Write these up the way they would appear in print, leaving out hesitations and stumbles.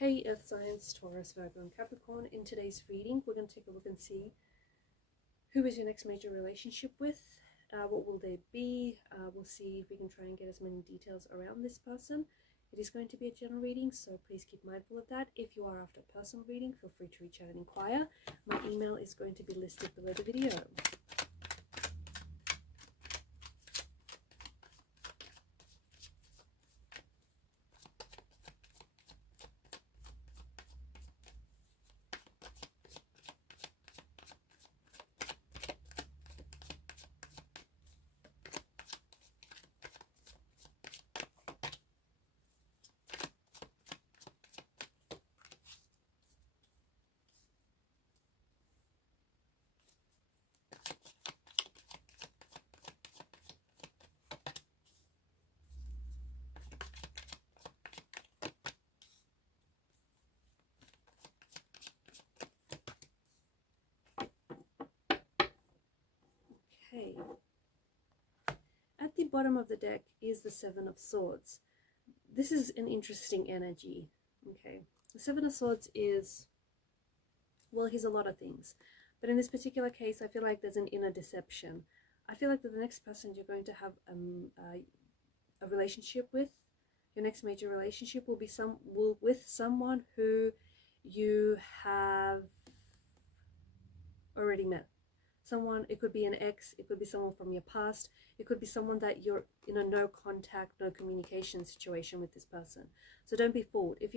Hey Earth Signs, Taurus, Virgo and Capricorn. In today's reading, we're going to take a look and see who is your next major relationship with, what will they be. We'll see if we can try and get as many details around this person. It is going to be a general reading, so please keep mindful of that. If you are after a personal reading, feel free to reach out and inquire. My email is going to be listed below the video. Okay. At the bottom of the deck is the Seven of Swords. This is an interesting energy. Okay. The Seven of Swords is, well, he's a lot of things. But in this particular case, I feel like there's an inner deception. I feel like that the next person you're going to have a relationship with, your next major relationship will be with someone who you have already met. Someone, it could be an ex, it could be someone from your past, it could be someone that you're in a no contact, no communication situation with this person. So don't be fooled. If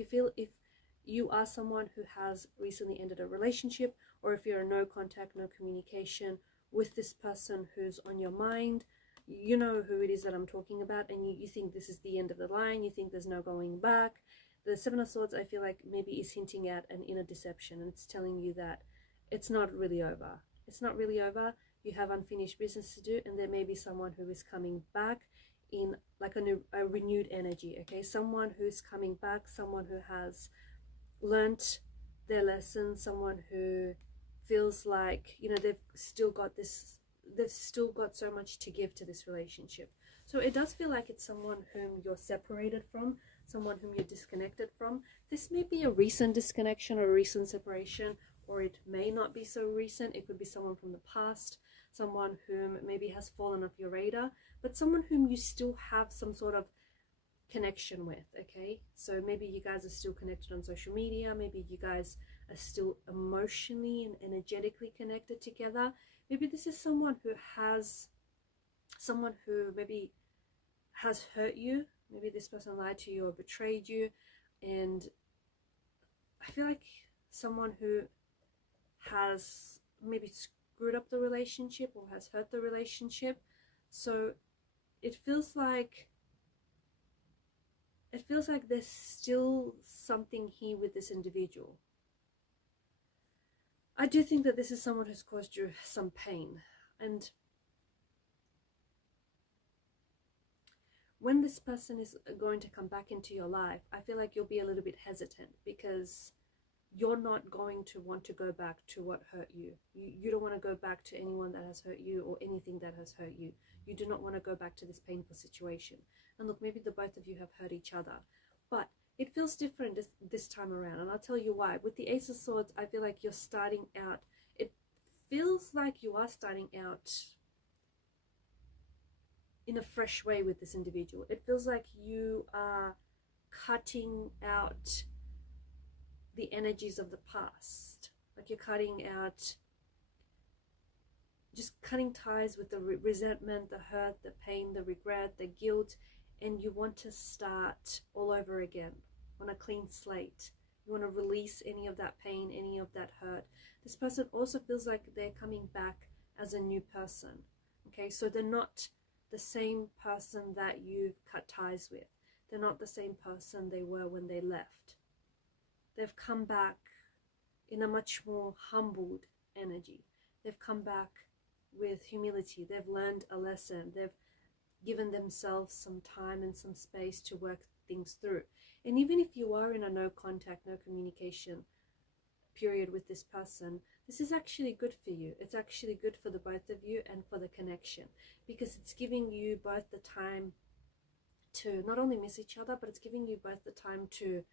you are someone who has recently ended a relationship, or if you're in no contact, no communication with this person who's on your mind, you know who it is that I'm talking about, and you think this is the end of the line, you think there's no going back. The Seven of Swords, I feel like maybe is hinting at an inner deception, and it's telling you that it's not really over. It's not really over. You have unfinished business to do, and there may be someone who is coming back in like a renewed energy. Okay, someone who's coming back, someone who has learnt their lesson, someone who feels like, you know, they've still got so much to give to this relationship. So it does feel like it's someone whom you're separated from, someone whom you're disconnected from. This may be a recent disconnection or a recent separation, or it may not be so recent. It could be someone from the past, someone whom maybe has fallen off your radar, but someone whom you still have some sort of connection with. Okay, so maybe you guys are still connected on social media, maybe you guys are still emotionally and energetically connected together. Maybe this is someone who maybe has hurt you. Maybe this person lied to you or betrayed you, and I feel like someone who has maybe screwed up the relationship or has hurt the relationship. So it feels like there's still something here with this individual. I do think that this is someone who's caused you some pain, and when this person is going to come back into your life, I feel like you'll be a little bit hesitant, because you're not going to want to go back to what hurt you. You don't want to go back to anyone that has hurt you or anything that has hurt you. You do not want to go back to this painful situation. And look, maybe the both of you have hurt each other, but it feels different this time around, and I'll tell you why. With the Ace of Swords, I feel like you're starting out, it feels like you are starting out in a fresh way with this individual. It feels like you are cutting out the energies of the past, like you're cutting out, just cutting ties with the resentment, the hurt, the pain, the regret, the guilt, and you want to start all over again on a clean slate. You want to release any of that pain, any of that hurt. This person also feels like they're coming back as a new person. Okay, so they're not the same person that you've cut ties with. They're not the same person they were when they left. They've come back in a much more humbled energy. They've come back with humility. They've learned a lesson. They've given themselves some time and some space to work things through. And even if you are in a no contact, no communication period with this person, this is actually good for you. It's actually good for the both of you and for the connection, because it's giving you both the time to not only miss each other, but it's giving you both the time to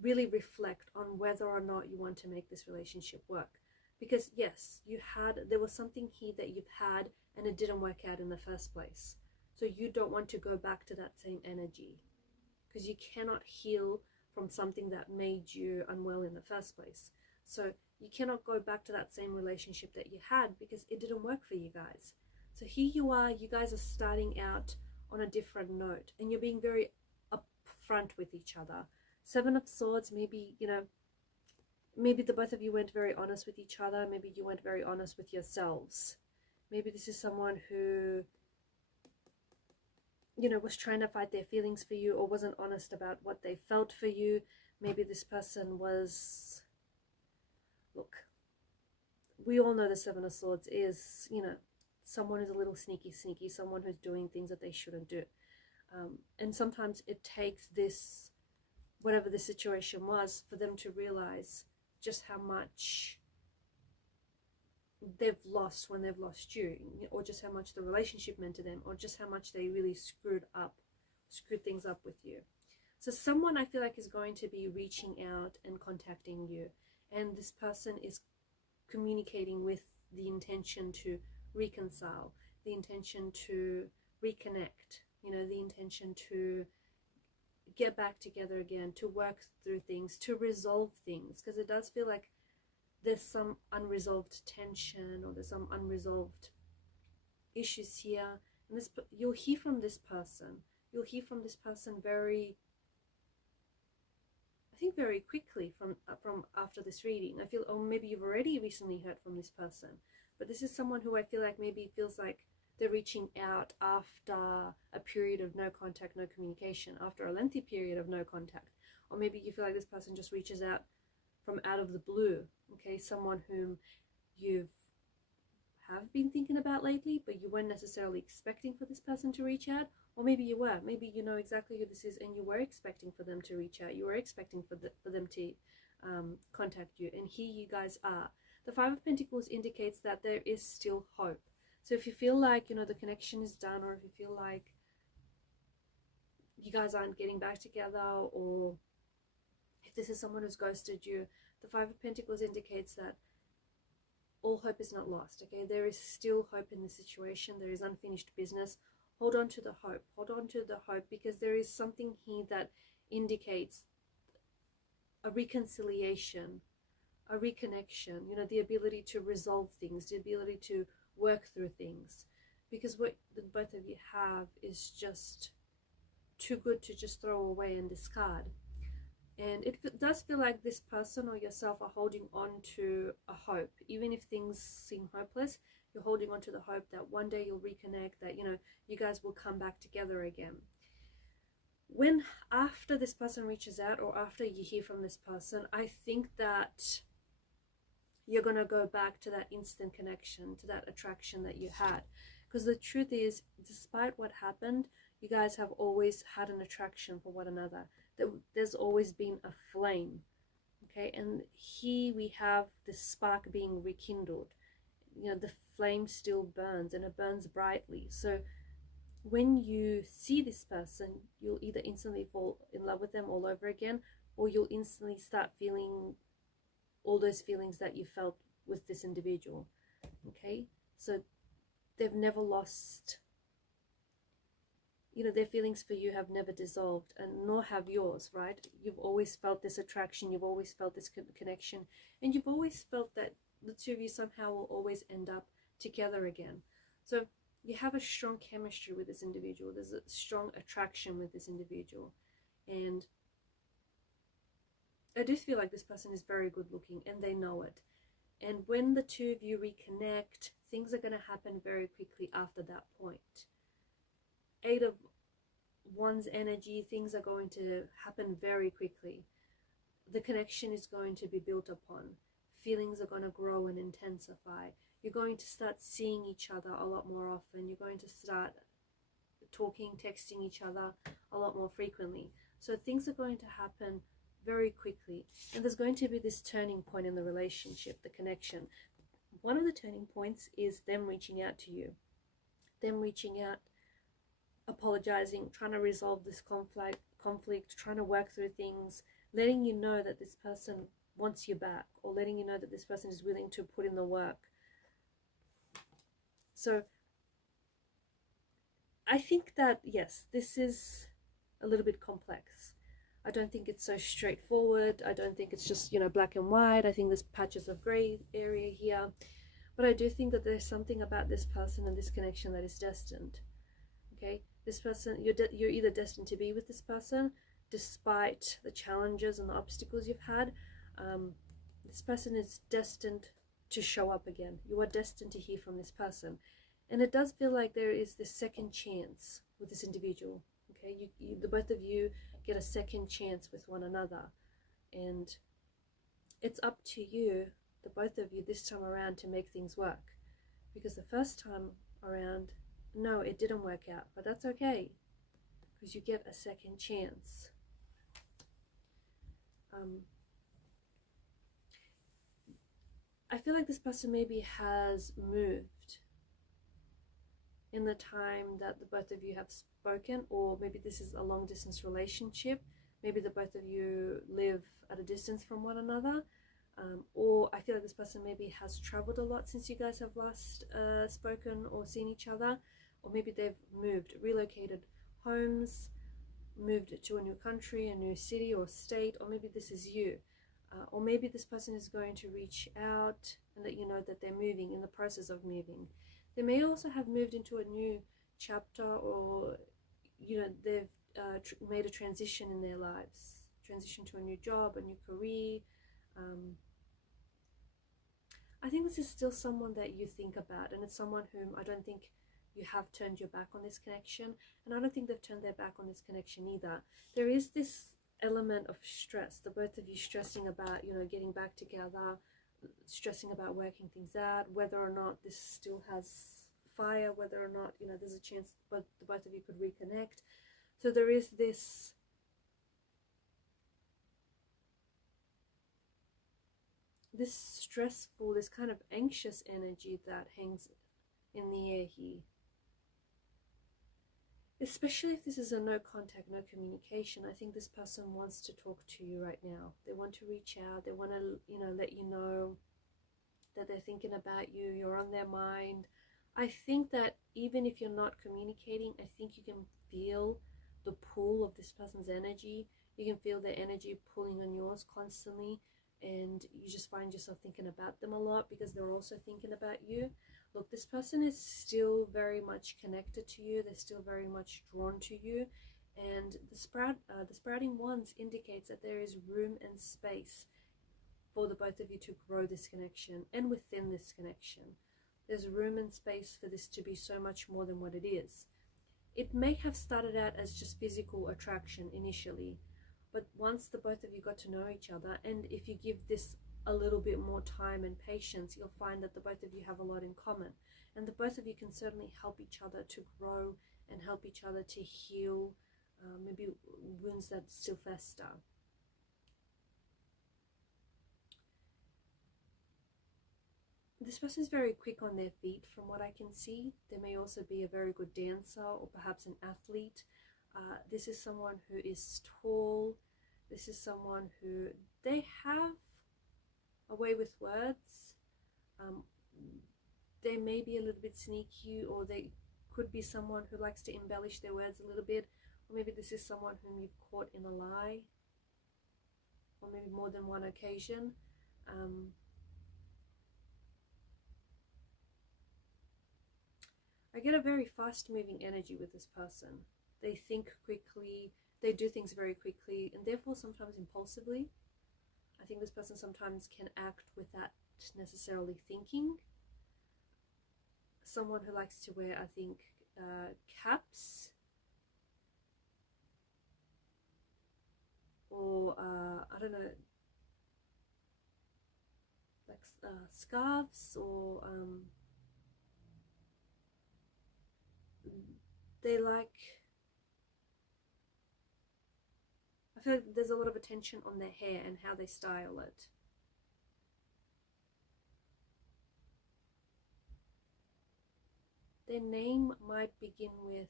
really reflect on whether or not you want to make this relationship work. Because yes, there was something here that you've had and it didn't work out in the first place. So you don't want to go back to that same energy, because you cannot heal from something that made you unwell in the first place. So you cannot go back to that same relationship that you had because it didn't work for you guys. So here you are, you guys are starting out on a different note and you're being very upfront with each other. Seven of Swords, maybe, maybe the both of you weren't very honest with each other. Maybe you weren't very honest with yourselves. Maybe this is someone who, was trying to fight their feelings for you or wasn't honest about what they felt for you. Maybe this person was, look, we all know the Seven of Swords is, someone who's a little sneaky, someone who's doing things that they shouldn't do. And sometimes it takes this, whatever the situation was, for them to realize just how much they've lost when they've lost you, or just how much the relationship meant to them, or just how much they really screwed things up with you. So someone, I feel like, is going to be reaching out and contacting you, and this person is communicating with the intention to reconcile, the intention to reconnect, the intention to get back together again, to work through things, to resolve things, because it does feel like there's some unresolved tension or there's some unresolved issues here. And this, you'll hear from this person. You'll hear from this person very quickly from after this reading. I feel, or maybe you've already recently heard from this person, but this is someone who I feel like maybe feels like they're reaching out after a period of no contact, no communication, after a lengthy period of no contact. Or maybe you feel like this person just reaches out from out of the blue, okay? Someone whom you have been thinking about lately, but you weren't necessarily expecting for this person to reach out. Or maybe you were. Maybe you know exactly who this is and you were expecting for them to reach out. You were expecting for them to contact you. And here you guys are. The Five of Pentacles indicates that there is still hope. So if you feel like, the connection is done, or if you feel like you guys aren't getting back together, or if this is someone who's ghosted you, the Five of Pentacles indicates that all hope is not lost, okay? There is still hope in the situation. There is unfinished business. Hold on to the hope. Hold on to the hope, because there is something here that indicates a reconciliation, a reconnection, the ability to resolve things, the ability to work through things. Because what the both of you have is just too good to just throw away and discard. And it does feel like this person or yourself are holding on to a hope. Even if things seem hopeless, you're holding on to the hope that one day you'll reconnect, that, you guys will come back together again. When after this person reaches out, or after you hear from this person, I think that you're going to go back to that instant connection, to that attraction that you had. Because the truth is, despite what happened, you guys have always had an attraction for one another. There's always been a flame, okay? And here we have the spark being rekindled. The flame still burns, and it burns brightly. So when you see this person, you'll either instantly fall in love with them all over again, or you'll instantly start feeling all those feelings that you felt with this individual, okay? So they've never lost, their feelings for you have never dissolved, and nor have yours, right? You've always felt this attraction, you've always felt this connection, and you've always felt that the two of you somehow will always end up together again. So you have a strong chemistry with this individual. There's a strong attraction with this individual. And I do feel like this person is very good looking, and they know it. And when the two of you reconnect, things are going to happen very quickly after that point. Eight of Wands energy, things are going to happen very quickly. The connection is going to be built upon. Feelings are going to grow and intensify. You're going to start seeing each other a lot more often. You're going to start talking, texting each other a lot more frequently. So things are going to happen very quickly. And there's going to be this turning point in the relationship, the connection. One of the turning points is them reaching out to you. Them reaching out, apologizing, trying to resolve this conflict, trying to work through things, letting you know that this person wants you back, or letting you know that this person is willing to put in the work. So I think that, yes, this is a little bit complex. I don't think it's so straightforward. I don't think it's just, black and white. I think there's patches of gray area here. But I do think that there's something about this person and this connection that is destined. Okay? This person, you're either destined to be with this person despite the challenges and the obstacles you've had. This person is destined to show up again. You are destined to hear from this person. And it does feel like there is this second chance with this individual. Okay, the both of you get a second chance with one another. And it's up to you, the both of you, this time around to make things work. Because the first time around, no, it didn't work out. But that's okay, because you get a second chance. I feel like this person maybe has moved in the time that the both of you have spoken, or maybe this is a long distance relationship. Maybe the both of you live at a distance from one another, or I feel like this person maybe has traveled a lot since you guys have last spoken or seen each other, or maybe they've moved, relocated homes, moved to a new country, a new city or state, or maybe this is you. Or maybe this person is going to reach out and let you know that they're moving, in the process of moving. They may also have moved into a new chapter, or they've made a transition in their lives, transition to a new job, a new career. I think this is still someone that you think about, and it's someone whom I don't think you have turned your back on this connection, and I don't think they've turned their back on this connection either. There is this element of stress, the both of you stressing about getting back together, stressing about working things out, whether or not this still has fire, whether or not there's a chance but the both of you could reconnect. So there is this stressful, this kind of anxious energy that hangs in the air here. Especially if this is a no contact, no communication. I think this person wants to talk to you right now. They want to reach out. They want to, let you know that they're thinking about you. You're on their mind. I think that even if you're not communicating, I think you can feel the pull of this person's energy. You can feel their energy pulling on yours constantly. And you just find yourself thinking about them a lot because they're also thinking about you. Look, this person is still very much connected to you. They're still very much drawn to you. And the sprouting wands indicates that there is room and space for the both of you to grow this connection. And within this connection, there's room and space for this to be so much more than what it is. It may have started out as just physical attraction initially, but once the both of you got to know each other, and if you give this a little bit more time and patience, you'll find that the both of you have a lot in common, and the both of you can certainly help each other to grow and help each other to heal maybe wounds that still fester. This person is very quick on their feet from what I can see. They may also be a very good dancer or perhaps an athlete. This is someone who is tall. This is someone who, they have a way with words. They may be a little bit sneaky, or they could be someone who likes to embellish their words a little bit, or maybe this is someone whom you've caught in a lie, or maybe more than one occasion. I get a very fast-moving energy with this person. They think quickly, they do things very quickly, and therefore sometimes impulsively. I think this person sometimes can act without necessarily thinking. Someone who likes to wear, I think, caps, or I don't know, like scarves, or they like, I feel like there's a lot of attention on their hair and how they style it. Their name might begin with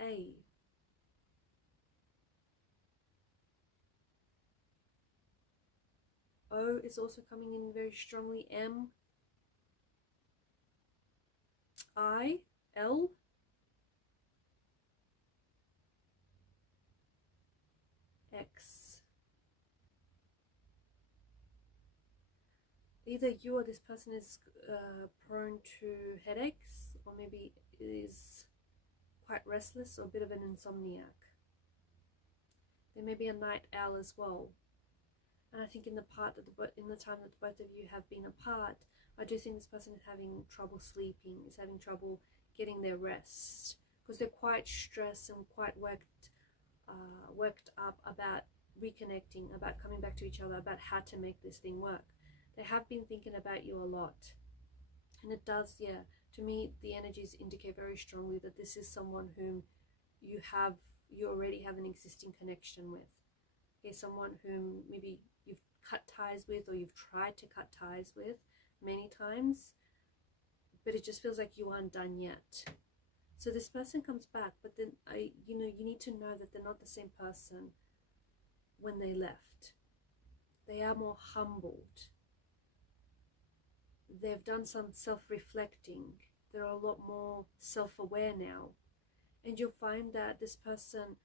A. O is also coming in very strongly. M, I, L, X. Either you or this person is prone to headaches, or maybe is quite restless or a bit of an insomniac. There may be a night owl as well. And I think in the time that both of you have been apart, I do think this person is having trouble sleeping, is having trouble getting their rest, because they're quite stressed and quite worked up about reconnecting, about coming back to each other, about how to make this thing work. They have been thinking about you a lot. And it does, yeah, to me, the energies indicate very strongly that this is someone whom you already have an existing connection with. Okay, someone whom maybe you've cut ties with, or you've tried to cut ties with many times, but it just feels like you aren't done yet. So this person comes back, but then you need to know that they're not the same person when they left. They are more humbled. They've done some self-reflecting. They're a lot more self-aware now. And you'll find that this person,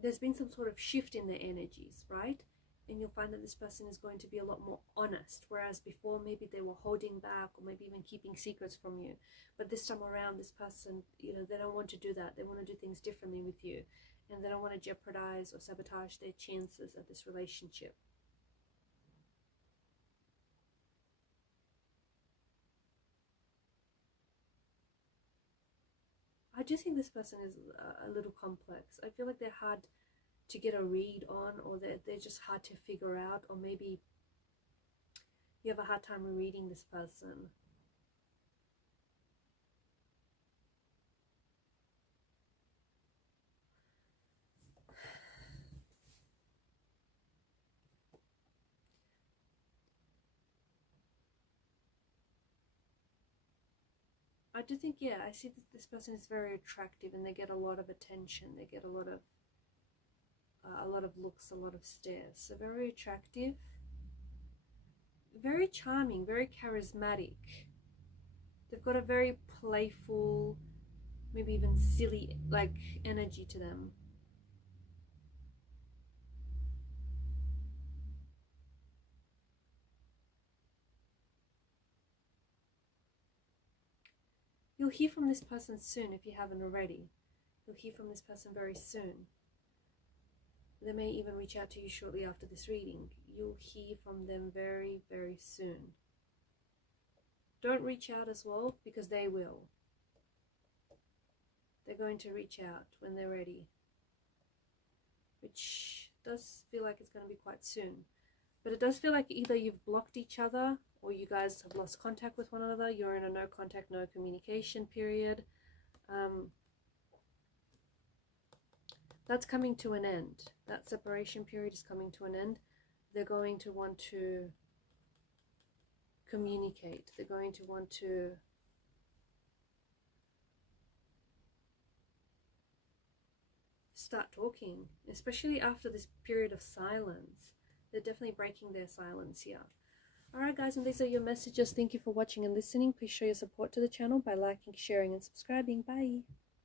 there's been some sort of shift in their energies, right? And you'll find that this person is going to be a lot more honest, whereas before maybe they were holding back or maybe even keeping secrets from you. But this time around, this person, they don't want to do that. They want to do things differently with you, and they don't want to jeopardize or sabotage their chances at this relationship. I do think this person is a little complex. I feel like they're hard to get a read on, or they're just hard to figure out, or maybe you have a hard time reading this person. I do think, yeah, I see that this person is very attractive, and they get a lot of attention. They get a lot of looks, a lot of stares. So very attractive, very charming, very charismatic. They've got a very playful, maybe even silly like energy to them. You'll hear from this person soon if you haven't already. You'll hear from this person very soon. They may even reach out to you shortly after this reading. You'll hear from them very, very soon. Don't reach out as well, because they will. They're going to reach out when they're ready, which does feel like it's going to be quite soon. But it does feel like either you've blocked each other, or you guys have lost contact with one another. You're in a no contact, no communication period. That's coming to an end. That separation period is coming to an end. They're going to want to communicate. They're going to want to start talking, especially after this period of silence. They're definitely breaking their silence here. Alright guys, and these are your messages. Thank you for watching and listening. Please show your support to the channel by liking, sharing and subscribing. Bye.